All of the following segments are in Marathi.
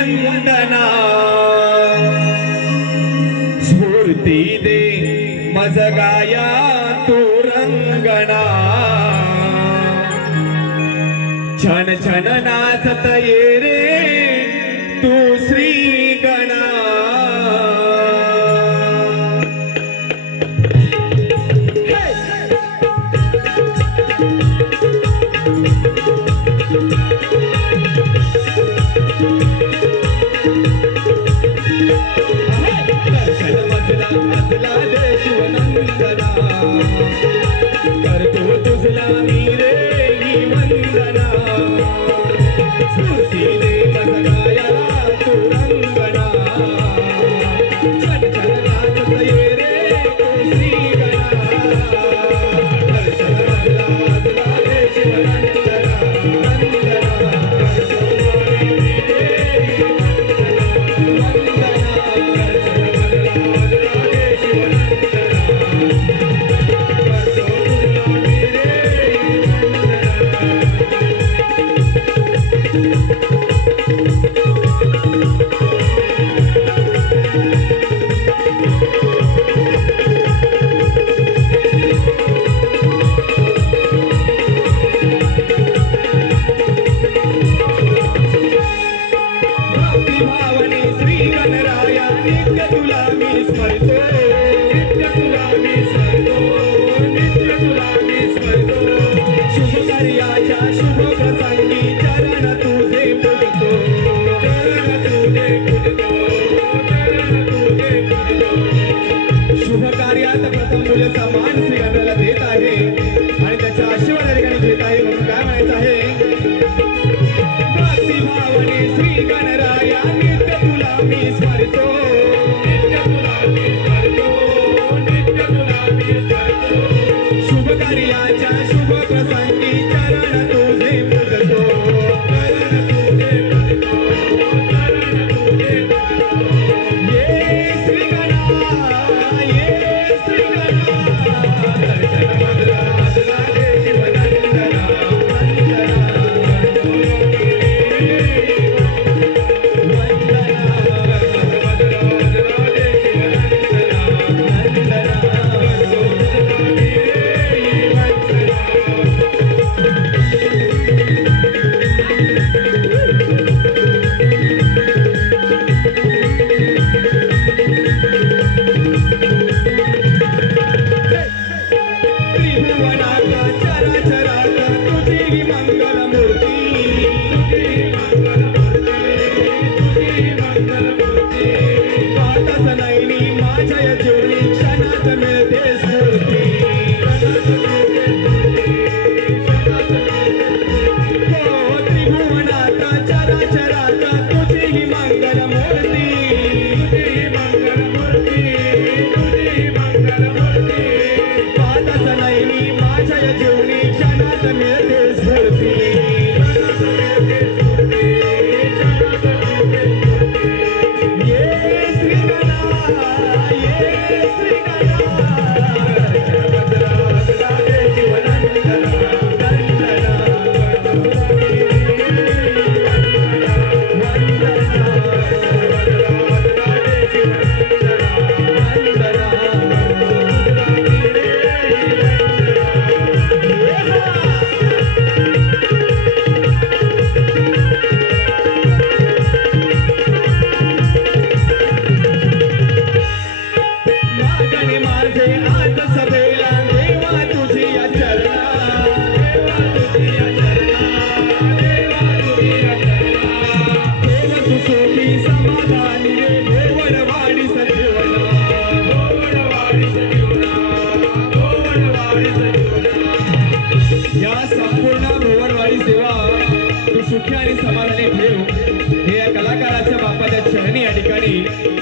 वंदना स्फूर्ती दे मज गाया तू रंगना छन छन नाचत ये रे तू श्री गणा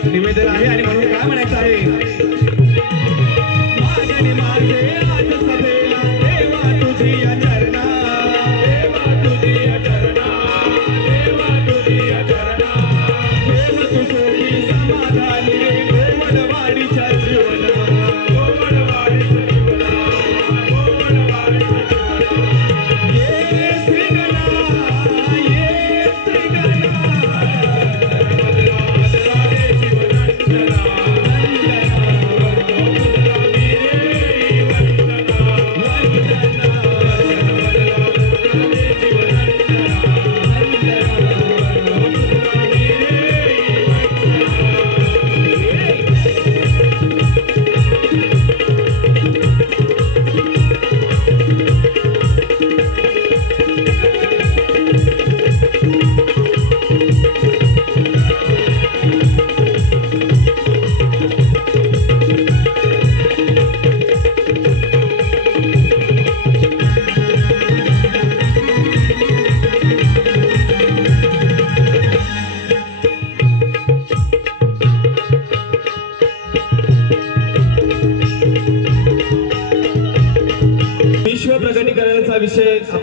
निवेदन आहे आणि म्हणून काय म्हणायचं आहे माझ्याने माझे आज सभेला देवा तुझी चरणा देवा तुझी चरणा देवा तुझी चरणा देव तू सोबी समाधानी रे गोवडवाडीच्या जीवना गोवडवाडीच्या जीवना गोवडवाडीच्या जीवना ये श्री गणा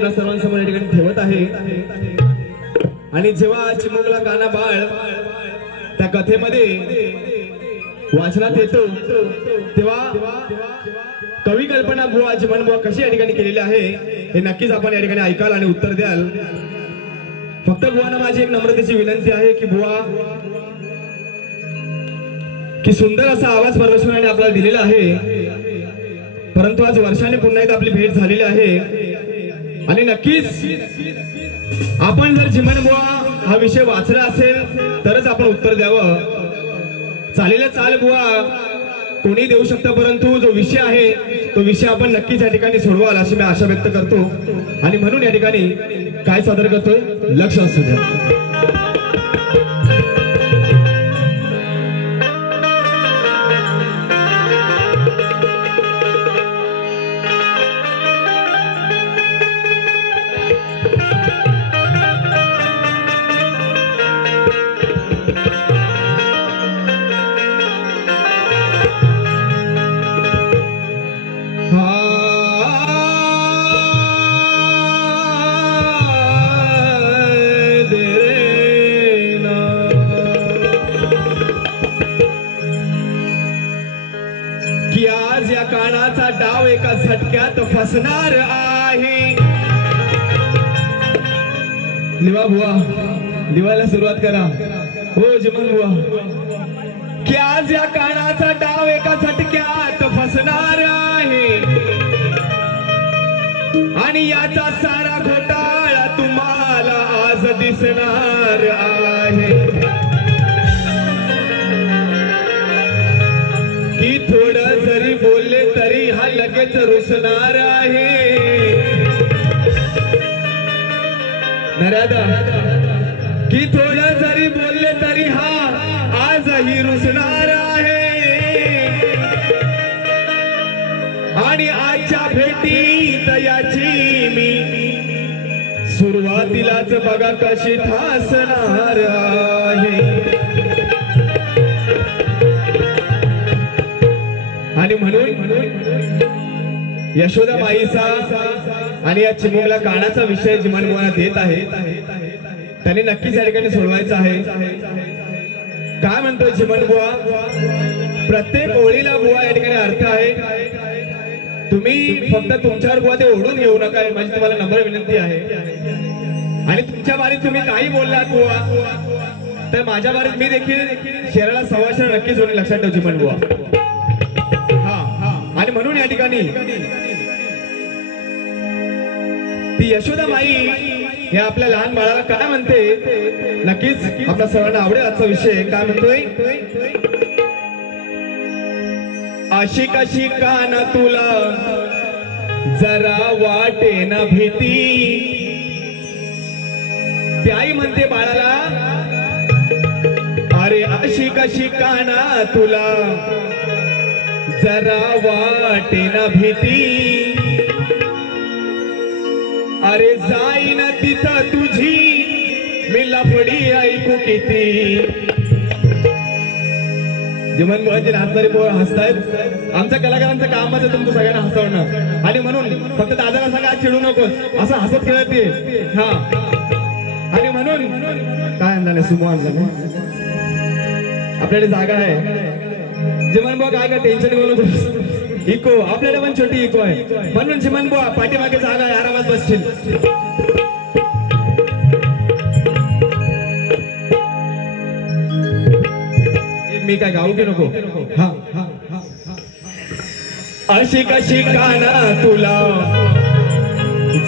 आपल्या सर्वांसमोर या ठिकाणी ठेवत आहे। आणि जेव्हा चिमुकला काना बाळ त्या कथेमध्ये वाचनात येतो तेव्हा कवी कल्पना बुवा चिमण बुवा कशी या ठिकाणी केलेली आहे हे नक्कीच आपण या ठिकाणी ऐकाल आणि उत्तर द्याल। फक्त बुवांना माझी एक नम्रतेची विनंती आहे की बुवा की सुंदर असा आवाज परमेश्वराने आपल्याला दिलेला आहे, परंतु आज वर्षाने पुन्हा एकदा आपली भेट झालेली आहे आणि नक्कीच आपण जर चिमण बुवा हा विषय वाचला असेल तरच आपण उत्तर द्यावं। चालेल चाल बुवा कोणी देऊ शकतं, परंतु जो विषय आहे तो विषय आपण नक्कीच या ठिकाणी सोडवाल अशी मी आशा व्यक्त करतो। आणि म्हणून या ठिकाणी काय सादर करतोय लक्ष असू द्या। कानाचा डाव एका झटक्यात फसणार आहे। लिवा बुवा लिवायला सुरुवात करा हो चिमण बुवा की आज या कानाचा डाव एका झटक्यात फसणार आहे आणि याचा सारा घोटाळा तुम्हाला आज दिसणार आहे की थोडं जरी बोलले तरी हा लगेच रुसणार आहे। नरादा की थोडं जरी बोलले तरी हा आजही रुसणार आहे आणि आजच्या भेटीत याची मी सुरुवातीलाच बघा कशी ठासणार आहे। आणि म्हणून यशोदा माईचा आणि या चिमुकला कानाचा विषय चिमण बुवांना देत आहे, त्याने नक्कीच या ठिकाणी सोडवायचा आहे। काय म्हणतोय चिमण बुवा, प्रत्येक ओळीला बुवा या ठिकाणी अर्थ आहे। तुम्ही फक्त तुमच्यावर बुवा ते ओढून घेऊ नका, माझी तुम्हाला नम्र विनंती आहे। आणि तुमच्या बारीत तुम्ही काही बोललात बुवा तर माझ्या बारीत मी देखील शहराला सवाशा नक्कीच होणे लक्षात ठेव चिमण बुवा। आणि म्हणून या ठिकाणी ती यशोदा माई हे आपल्या लहान बाळाला काय म्हणते नक्कीच आपल्या सर्वांना आवडेल आजचा विषय। काय म्हणतोय, अशी कशी काना तुला जरा वाटे ना भीती, त्याई म्हणते बाळाला अरे अशी कशी काना तुला जरा वाटे ना भीती, अरे जाईन तिथं तुझी मी लफडी ऐकू किती। चिमण बुवांची नाचणारी पोरं हसतायत, आमच्या कलाकारांचं कामच आहे तुमचं सगळ्यांना हसवणं। आणि म्हणून फक्त दादाला सांगा चिडू नकोस असं हसत खेळत ये। हा आणि म्हणून काय आणलं सुमो आणलं आपल्याकडे जागा आहे। चिमण बुवा काय टेन्शन घेऊ नको, इको आपल्याला पण छोटी इको आहे म्हणून चिमण बुवा पाठीमागे जागा आहे, आरामात बसशील। मी काय गाऊ की नको। हा अशी कशी काना तुला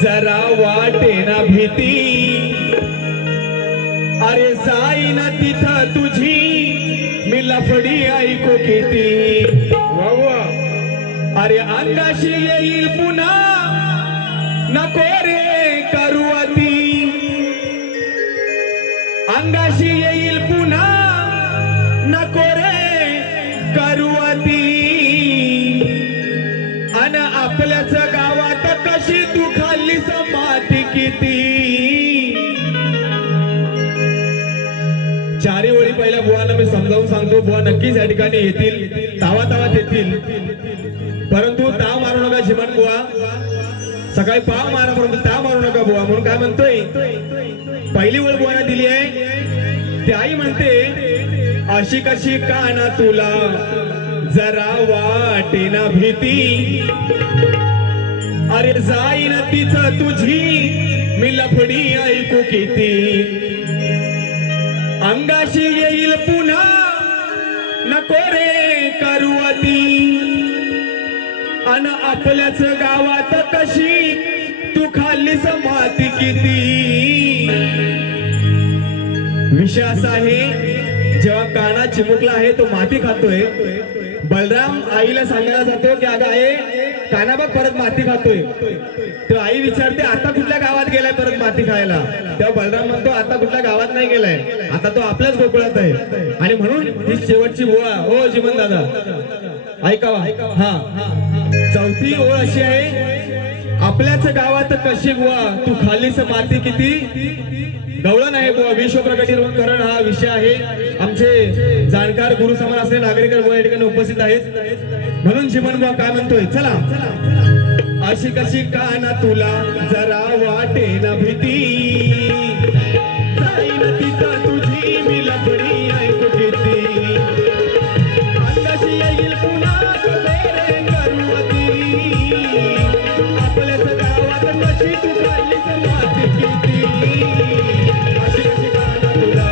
जरा वाटे ना भीती, अरे जाईन तिथं तुझी मी लफडी ऐकू किती। अरे अंगाशी येईल पुन्हा नको रे करू अती, अंगाशी येईल पुन्हा नको रे करू अती, अन आपल्याच गावात कशी तू खाल्ली समाधी किती। चारी ओळी पहिल्या बुवांना मी समजावून सांगतो, बुवा नक्कीच या ठिकाणी येतील, तावातावात येतील, परंतु ताव मारू नका चिमण बुवा, सकाळी पाव मारा परंतु ताव मारू नका। बुवा म्हणून काय म्हणतोय पहिली ओळ बुवाना दिली आहे ती आई म्हणते अशी कशी काना तुला जरा वाटेना भीती अरे जाईन तिथं तुझी मी लफडी ऐकू किती अंगाशी येईल पुन्हा नको रे करुवती अन आपल्याच गावात कशी तू खाल्लीस माती किती। विषय असा आहे जेव्हा काना चिमुकला आहे तो माती खातोय बलराम आईला सांगायला जातो की अगं आहे काना बघ परत माती खातोय तर आई विचारते आता कुठल्या गावात गेलाय परत माती खायला तेव्हा बलराम म्हणतो आता कुठल्या गावात नाही गेलाय आता तो आपल्याच गोकुळात आहे आणि म्हणून ही शेवटची ओळ हो जीवन दादा ऐकावा हा चौथी ओळ अशी आहे आपल्याच गावात कशी बुवा तू खालीस माती किती गवळण आहे बुवा विश्व प्रकटीकरण हा विषय आहे आमचे जाणकार गुरु समान असलेले नागरिक बुवा या ठिकाणी उपस्थित आहेत म्हणून जीवन बुवा काय म्हणतोय चला अशी कशी काना तुला जरा वाटे ना भीती जाईन तिथं तुझी मी लफडी ऐकू किती अंगाशी येईल पुन्हा कबरे करुवती आपल्याच गावात कशी तू खाल्लीस माती किती अशी कशी काना तुला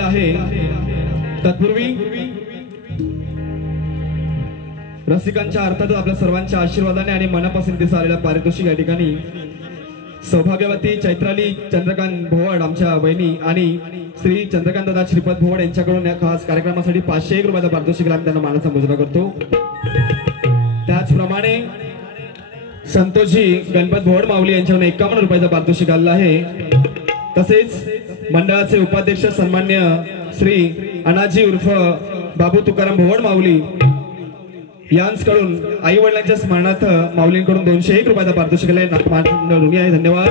झालेला आहे। तत्पूर्वी रसिकांच्या अर्थातच आपल्या सर्वांच्या आशीर्वादाने आणि मनापसंतीस आलेल्या पारितोषिक या ठिकाणी सौभाग्यवती चैत्राली चंद्रकांत भोवड आमच्या बहिणी आणि श्री चंद्रकांत दादा श्रीपद भोवड यांच्याकडून या खास कार्यक्रमासाठी 501 रुपयाचा पारितोषिक आम्ही त्यांना मानाचा मुजरा करतो। त्याचप्रमाणे संतोषजी गणपत भोवड माऊली यांच्याकडून 51 रुपयाचा पारितोषिक आलेला आहे। तसेच मंडळाचे उपाध्यक्ष सन्मान्य श्री अनाजी उर्फ बाबू तुकाराम भोवड माऊली यांच्याकडून आई वडिलांच्या स्मरणार्थ माऊलींकडून 201 रुपयाचा पारितोषिक ऋणी आहे, धन्यवाद।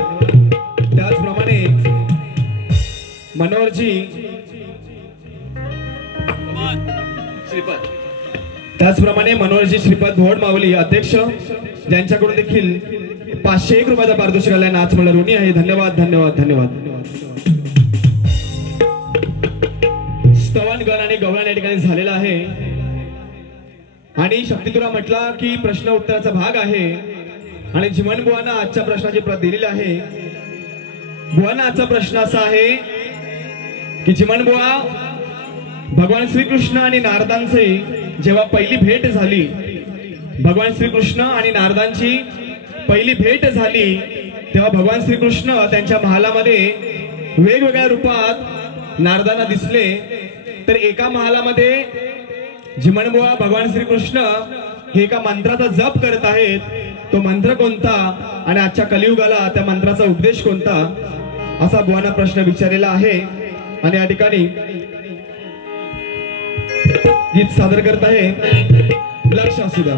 त्याचप्रमाणे मनोहरजी श्रीपद भोवड माऊली अध्यक्ष ज्यांच्याकडून देखील 501 रुपयाचा पारितोषिक आलाय, नाच मला ऋणी आहे, धन्यवाद धन्यवाद धन्यवाद। स्तवन गण आणि गवळण या ठिकाणी झालेला आहे आणि शक्ती तुला म्हटला की प्रश्न उत्तराचा भाग आहे आणि जिमन बुवांना आजच्या प्रश्नाची प्रत दिलेली आहे। बुवांना आजचा प्रश्न असा आहे की जिमन बुवा, भगवान श्रीकृष्ण आणि नारदांची जेव्हा पहिली भेट झाली, भगवान श्रीकृष्ण आणि नारदांची पहिली भेट झाली तेव्हा भगवान श्रीकृष्ण त्यांच्या महालामध्ये वेगवेगळ्या रूपात नारदांना दिसले। तर एका महालामध्ये जिमनबुवा भगवान श्रीकृष्ण हे एका मंत्राचा जप करत आहेत, तो मंत्र कोणता आणि आजच्या कलियुगाला त्या मंत्राचा उपदेश कोणता असा बुवांना प्रश्न विचारलेला आहे। आणि या ठिकाणी गीत सादर करत आहे लक्ष असू द्या।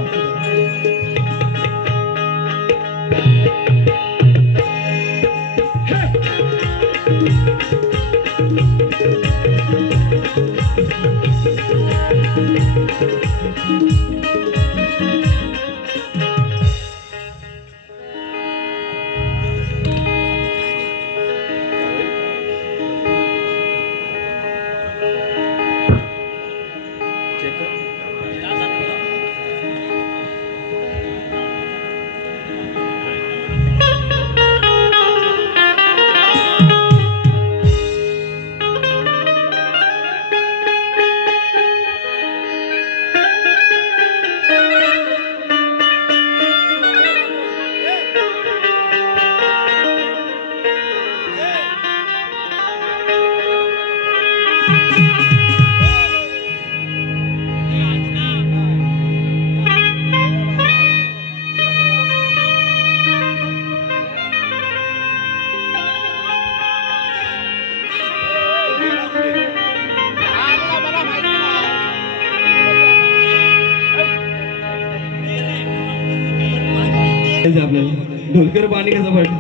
ढोलकर पाणी कसं पडलं,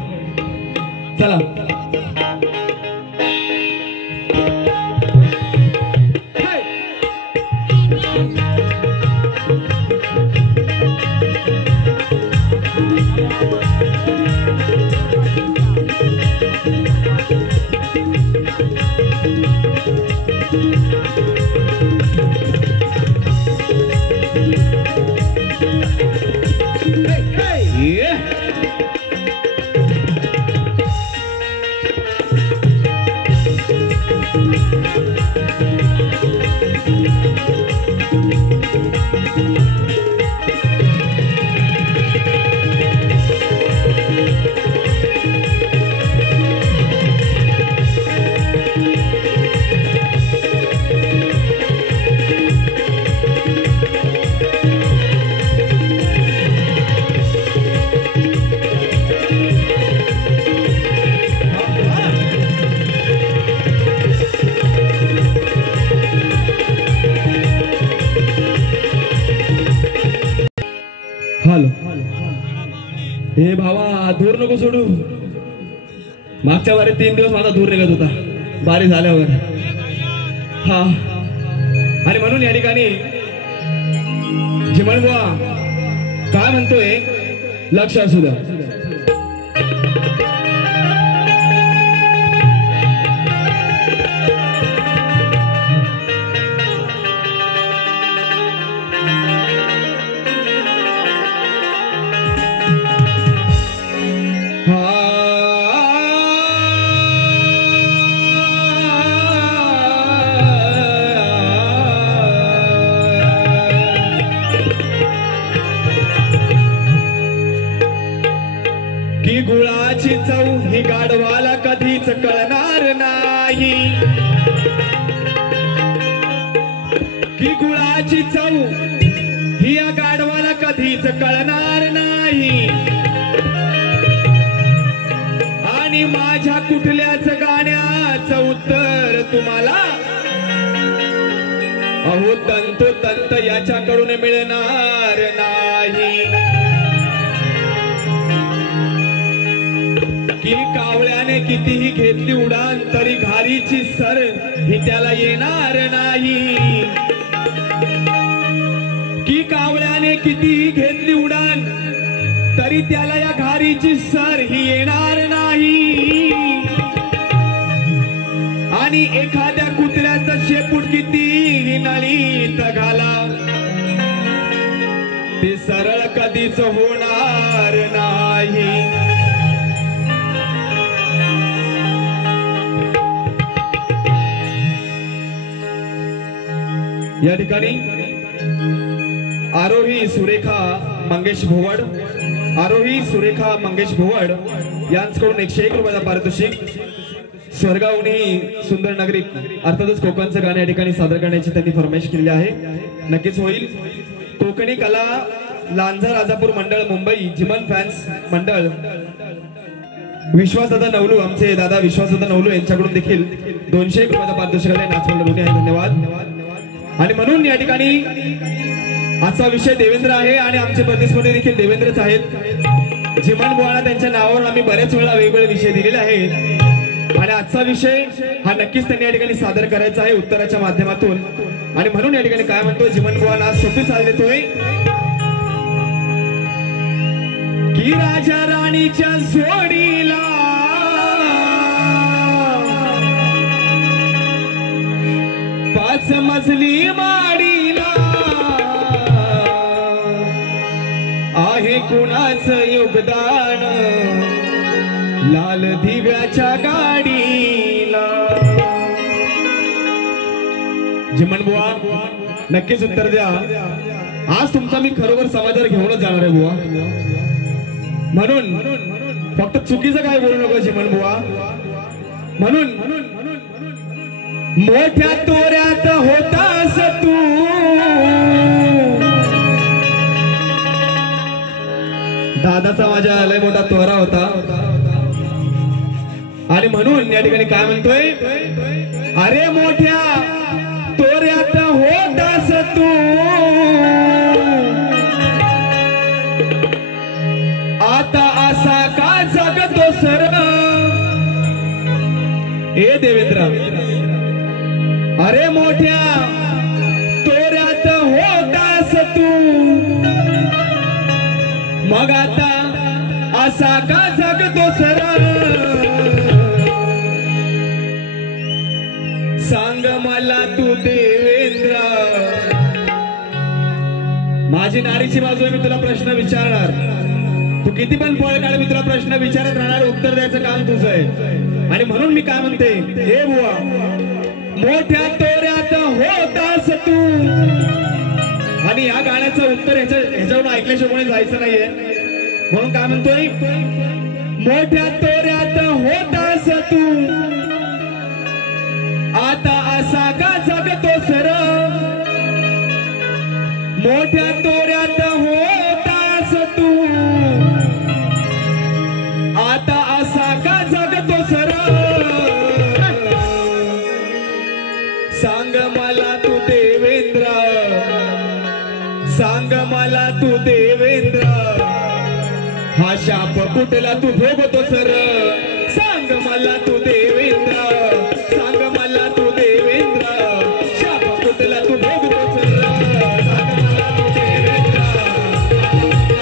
चला हे भावा दूर नको सोडू। मागच्या बारी 3 दिवस माझा दूर निघत होता बारी झाल्यावर, हा आणि म्हणून या ठिकाणी जिमनबुवा काय म्हणतोय लक्ष असू द्या। गुळाची चव ही गाढवाला कधीच कळणार नाही, की गुळाची चव ही या गाढवाला कधीच कळणार नाही। आणि माझ्या कुठल्याच गाण्याचं उत्तर तुम्हाला अहो तंतोतंत याच्याकडून मिळणार नाही, की कावळ्याने कितीही घेतली उडान तरी घारीची सर ही त्याला येणार नाही, की कावळ्याने कितीही घेतली उडान तरी त्याला या घारीची सर ही येणार नाही। आणि एखाद्या कुत्र्याचं शेपूट कितीही नळीत घाला ते सरळ कधीच होणार नाही। या ठिकाणी आरोही सुरेखा मंगेश भोवड, आरोही सुरेखा मंगेश भोवड यांच्याकडून 101 रुपयाचा पारितोषिक। स्वर्गाहूनही सुंदर नागरिक अर्थातच कोकणचं गाणं या ठिकाणी सादर करण्याची त्यांनी फरमाईश केलेली आहे, नक्कीच होईल। कोकणी कला लांजा राजापूर मंडळ मुंबई जिमन फॅन्स मंडळ विश्वासदादा नवलू, आमचे दादा विश्वासदादा नवलू यांच्याकडून देखील 201 रुपयाचा पारितोषिक आहे। नाचवंड लोणी आहे, धन्यवाद। आणि म्हणून या ठिकाणी आजचा विषय देवेंद्र आहे आणि आमचे प्रतिस्पर्धी देखील देवेंद्रच आहेत। जिमन बुवाना त्यांच्या नावावर आम्ही बरेच वेळा वेगवेगळे विषय दिलेले आहेत आणि आजचा विषय हा नक्कीच त्यांनी या ठिकाणी सादर करायचा आहे उत्तराच्या माध्यमातून। आणि म्हणून या ठिकाणी काय म्हणतो जिमन बुवाना सोपी चाल देतोय की राजा राणीच्या जोडीला पाच मजली माडीला आहे कुणाचं योगदान लाल दिव्याच्या गाडीला। जिमन बुवा नक्कीच उत्तर द्या, आज तुमचा मी खरोखर समाजावर घेऊनच जाणार आहे बुवा, म्हणून फक्त चुकीचं काय बोलू नको जिमन बुवा। म्हणून मोठ्या तोऱ्यात होतास तू दादाचा माझ्या लय मोठा तोरा होता आणि म्हणून या ठिकाणी काय म्हणतोय अरे मोठ्या तोऱ्यात होतास तू आता असा का जगतो सर ए देवेंद्र अरे मोठ्या तोऱ्यात होतास तू मग आता असा का जगतो सर सांग मला तू देवेंद्र। माझी नारीची बाजू मी तुला प्रश्न विचारणार, तू किती पण पळ काढ मी तुला प्रश्न विचारत राहणार, उत्तर द्यायचं काम तुझं आहे। आणि म्हणून मी काय म्हणते हे बुवा मोठ्या तोऱ्यात होतास तू आणि या गाण्याचं उत्तर ह्याच्यावरून ऐकल्याशिवाय जायचं नाहीये, म्हणून काय म्हणतोय मोठ्या तोऱ्यात होतास तू आता असा का जगतो सर मोठ्या तोऱ्यात होतास तू आता असा का जगतो सर सांग मला तू देवेंद्र सांग मला तू देवेंद्र हा शाप कुठला तू भोगतो सर सांग मला तू देवेंद्र सांग मला तू देवेंद्र शाप कुठला तू भोगतो सर सांग मला तू देवेंद्र सांग मला तू देवेंद्र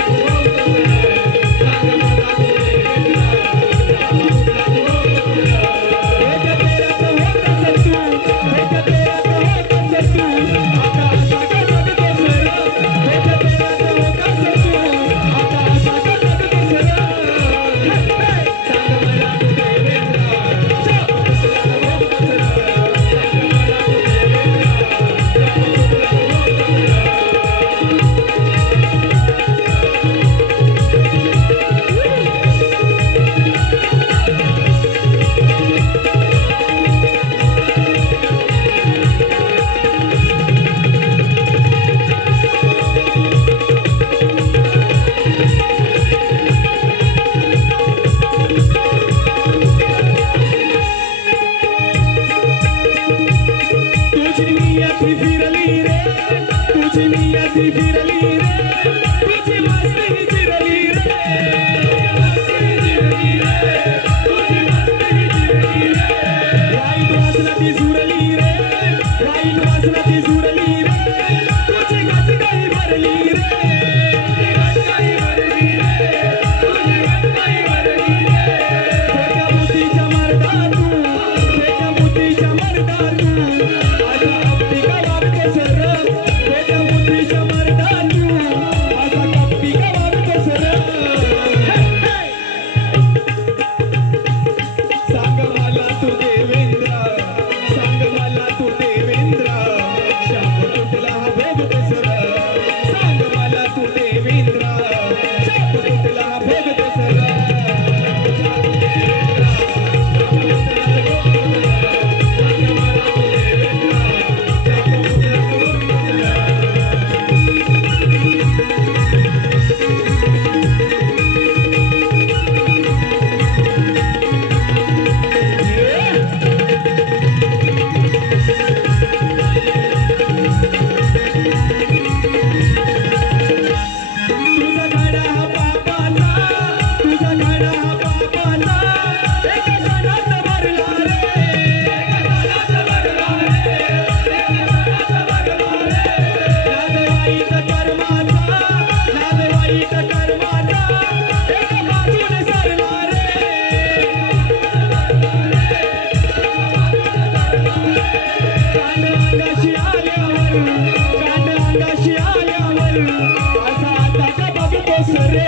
असा आता का बघतोस रे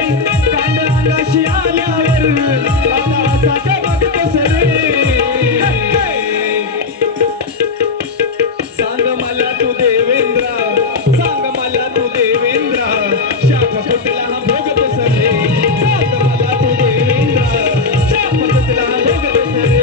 कांड अंगाशी आल्यावर आता असा का बघतोस रे सांग मला तू देवेंद्र सांग मला तू देवेंद्र शाप कुठला हा भोगतोस रे सांग मला तू देवेंद्र शाप कुठला हा भोगतोस रे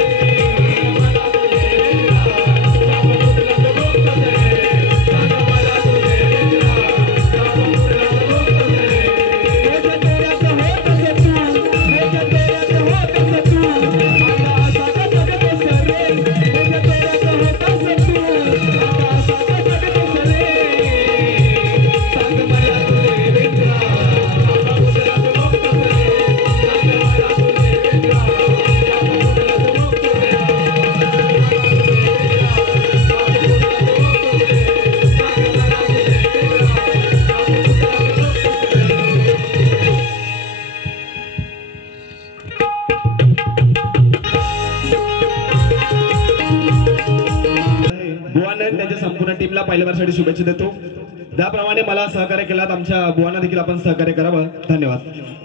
त्यांच्या संपूर्ण टीमला पहिल्या वर्षासाठी शुभेच्छा देतो. त्याप्रमाणे मला सहकार्य केलात आमच्या बुवांना देखील आपण सहकार्य करावं. धन्यवाद.